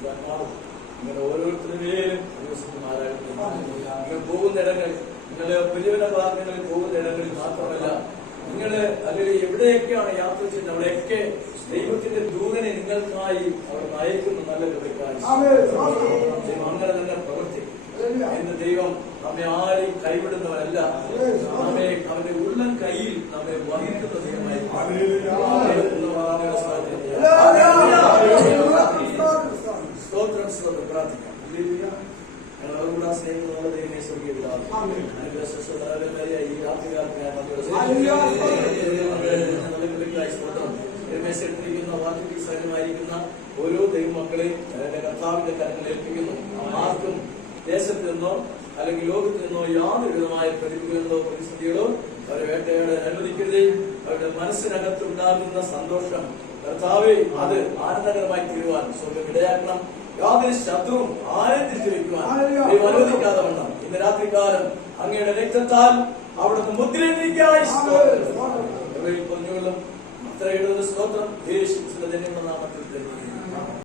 നിങ്ങളുടെ ഓരോരുത്തരുടെയും നിങ്ങൾ പോകുന്ന ഇടങ്ങൾ, നിങ്ങള് പുലിവന ഭാഗങ്ങളിൽ പോകുന്ന ഇടങ്ങളിൽ മാത്രമല്ല, നിങ്ങള് അല്ലെങ്കിൽ എവിടെയൊക്കെയാണ് യാത്ര ചെയ്യുന്നത് അവിടെയൊക്കെ ദൈവത്തിന്റെ ദൂതനെ നിങ്ങൾക്കായി അവർ നയിക്കുന്ന നല്ല കൃപയ്ക്കായി അങ്ങനെ തന്നെ പ്രവർത്തിക്കും. എന്റെ ദൈവം നമ്മെ ആരെയും കൈവിടുന്നവരല്ല, നമ്മെ അവന്റെ ഉള്ളം കയ്യിൽ നമ്മെ വഹിക്കുന്ന ദൈവമായി സ്തോത്രം പ്രാർത്ഥിക്കാം. ഞങ്ങൾ അവരുടെ സ്നേഹമുള്ള ദൈവമേ സ്വർഗീയ പിതാവേ, ഈ രാത്രികാലത്തിനായിരിക്കുന്ന വാക്യത്തിൽ സജ്ജമായിരിക്കുന്ന ഓരോ ദൈവമക്കളെയും കർത്താവിന്റെ കരങ്ങളിൽ ഏൽപ്പിക്കുന്നു. ആർക്കും ദേശത്ത് നിന്നോ അല്ലെങ്കിൽ ലോകത്ത് നിന്നോ യാതൊരു വിധമായ പ്രതികൂലങ്ങളോ പ്രതിസന്ധികളോ അവരെ വേട്ടയാടാൻ അനുവദിക്കരുതേ. അവരുടെ മനസ്സിനകത്തുണ്ടാകുന്ന സന്തോഷം കർത്താവേ അത് ആനന്ദകരമായി തീരുവാൻ സ്വന്തം ഇടയാക്കണം. യാതൊരു ശത്രുവും ആരെയും തിരിച്ചു വയ്ക്കുവാൻ അനുവദിക്കാതെ വണ്ണം ഇന്ന് രാത്രികാലം അങ്ങയുടെ രക്തത്താൽ അവിടുന്ന് മുദ്രയിലേക്കായി പറഞ്ഞുകൊള്ളും. അത്ര ഇടുന്ന സ്തോത്രം യേശുവിന്റെ നാമത്തിൽ